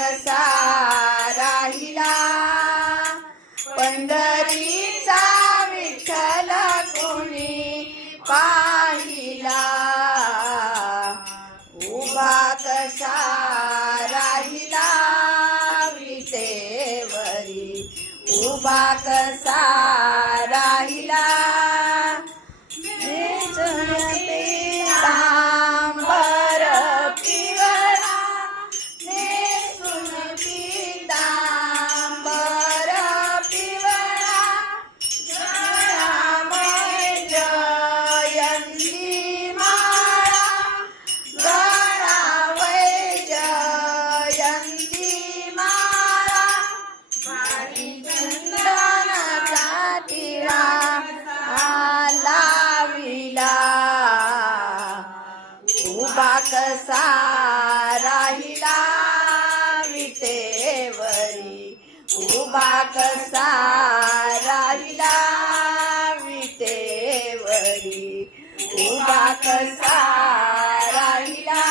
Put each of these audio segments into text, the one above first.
कसा राहिला पंढरीचा विठ्ठल कोणी पाहिला उभा कसा राहिला विटेवरी उभा कसा राहिला पीतांबर पिवळा नेसून पीतांबर पिवळा गळामध्ये जयंती माळा गळामध्ये जयंती माळा चंदनाचा टिळा लाविला उभा कसा राहिला विटेवरी उभा कसा राहिला विटेवरी उभा कसा राहिला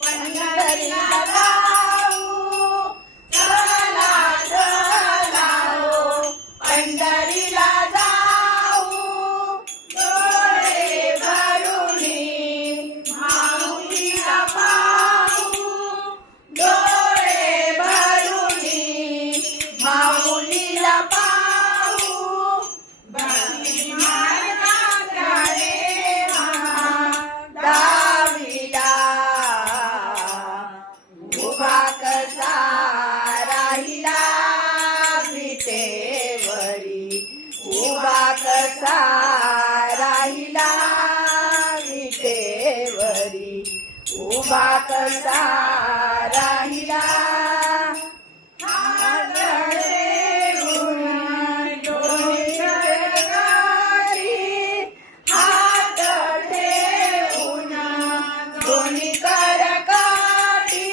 पंढरीला जाऊ चला पंढरीला जाऊ डोळे भरुनी माऊलीला पाहू डोळे भरुनी माऊलीला पाहू भक्ती मार्गाचा देवा दाविला उभा कसा राहिला विटेवरी उभा कसा राहिला विटेवरी उभा कसा राहिला हात ठेवून दोन्ही करकाठी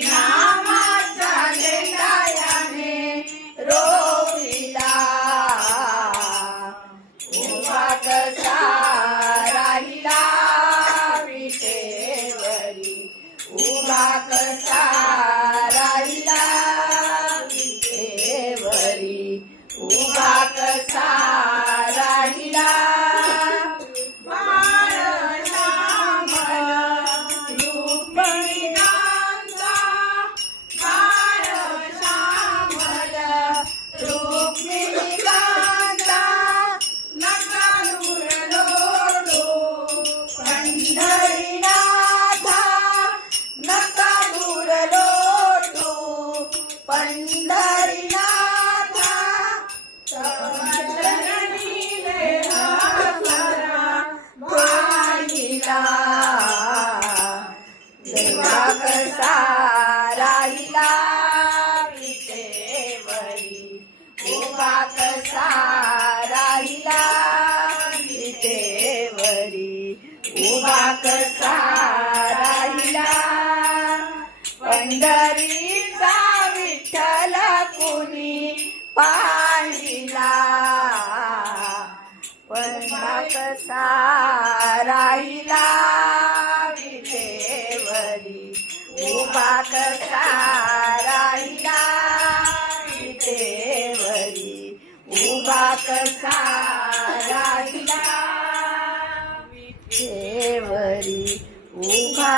हरिनामाचा लेंडायाने रोविला उभा कसा राहिला विटेवरी उभा कसा राहिला विटेवरी उभा कसा राहिला पंढरीनाथा भाईला देवा कसा राहिला विटेवरी उभा कसा राहिला विटेवरी उभा कसा राहिला पंढरीचा विठ्ठल कोणी पाहिला उभा कसा राहिला विटेवरी उभा कसा राहिला विटेवरी उभा कसा राहिला विटेवरी उभा